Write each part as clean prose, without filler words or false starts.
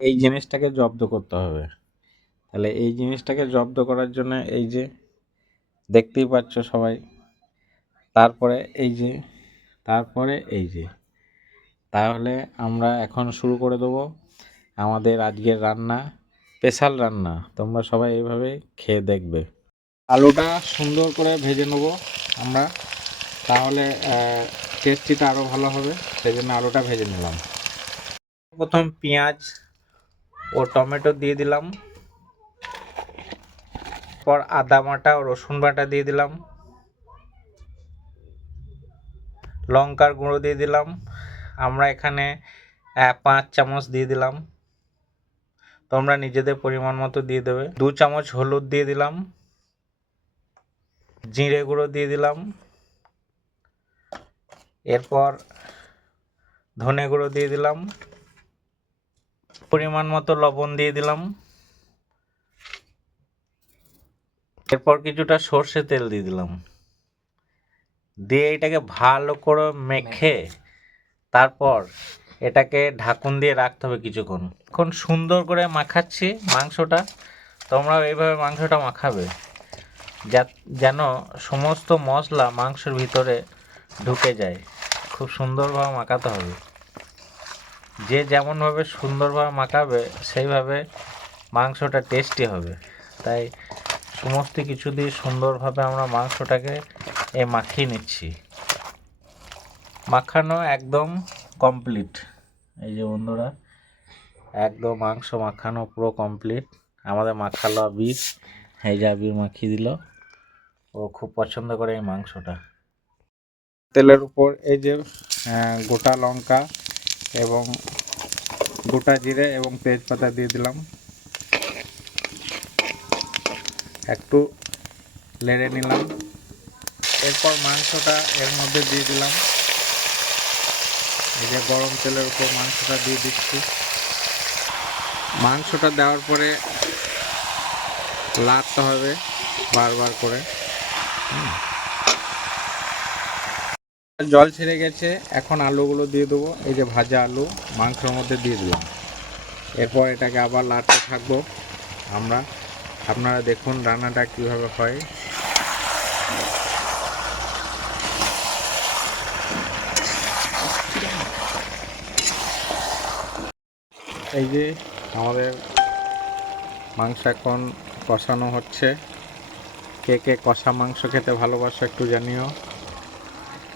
এই জিনিসটাকে জব্দ করতে হবে। তাহলে এই জিনিসটাকে জব্দ করার জন্য এই যে দেখতেই পাচ্ছ সবাই, তারপরে এই যে, তারপরে এই যে, তাহলে আমরা এখন শুরু করে দেবো আমাদের আজকের রান্না, স্পেশাল রান্না। তোমরা সবাই এইভাবে খেয়ে দেখবে। আলুটা সুন্দর করে ভেজে নেব আমরা, তাহলে টেস্টিটা আরও ভালো হবে, সেই জন্য আলুটা ভেজে নিলাম। প্রথম পেঁয়াজ ও টমেটো দিয়ে দিলাম, পর আদা বাটা ও রসুন বাটা দিয়ে দিলাম, লঙ্কার গুঁড়ো দিয়ে দিলাম, আমরা এখানে 5 চামচ দিয়ে দিলাম, তোমরা নিজেদের পরিমাণ মতো দিয়ে দেবে। 2 চামচ হলুদ দিয়ে দিলাম, জিরে গুঁড়ো দিয়ে দিলাম, এরপর ধনে গুঁড়ো দিয়ে দিলাম, পরিমাণ মতো লবণ দিয়ে দিলাম, এরপর কিছুটা সর্ষে তেল দিয়ে দিলাম, দিয়ে এটাকে ভালো করে মেখে তারপর এটাকে ঢাকুন দিয়ে রাখতে হবে কিছুক্ষণ। এখন সুন্দর করে মাখাচ্ছি মাংসটা, তোমরাও এইভাবে মাংসটা মাখাবে যেন সমস্ত মশলা মাংসের ভিতরে ঢুকে যায়। খুব সুন্দরভাবে মাখাতে হবে, যে যেমনভাবে সুন্দরভাবে মাখাবে সেইভাবে মাংসটা টেস্টি হবে। তাই সমস্ত কিছু দিয়ে সুন্দরভাবে আমরা মাংসটাকে মাখিয়ে নিচ্ছি। মাখানো একদম কমপ্লিট। এই যে বন্ধুরা, একদম মাংস মাখানো পুরো কমপ্লিট। আমাদের মাখালো আবির, এই যে আবির মাখিয়ে দিল, ও খুব পছন্দ করে এই মাংসটা। তেলের উপর এই যে গোটা লঙ্কা এবং গোটা জিরে এবং তেজপাতা দিয়ে দিলাম, একটু নেড়ে নিলাম, এরপর মাংসটা এর মধ্যে দিয়ে দিলাম। এই যে গরম তেলের উপর মাংসটা দিয়ে দিচ্ছি। মাংসটা দেওয়ার পরে লাড়তে হবে বারবার করে। জল ছেড়ে গেছে, এখন আলুগুলো দিয়ে দেবো। এই যে ভাজা আলু মাংসের মধ্যে দিয়ে দিলাম, এরপর এটাকে আবার লাড়তে থাকবো আমরা। আপনারা দেখুন রান্নাটা কীভাবে হয়। এই যে আমাদের মাংস এখন কষানো হচ্ছে। কে কে কষা মাংস খেতে ভালোবাসো একটু জানিও।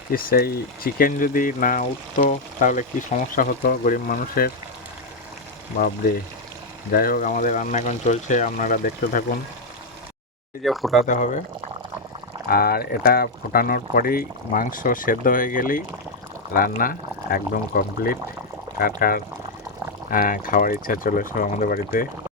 কি সেই চিকেন যদি না উঠতো তাহলে কি সমস্যা হতো গরিব মানুষের, বাপরে। যাই হোক, আমাদের রান্না এখন চলছে, আপনারা দেখতে থাকুন। এই যে ফোটাতে হবে, আর এটা ফোটানোর পরেই মাংস সেদ্ধ হয়ে গেলেই রান্না একদম কমপ্লিট। কার কার খাওয়ার ইচ্ছা চলে এসো আমাদের বাড়িতে।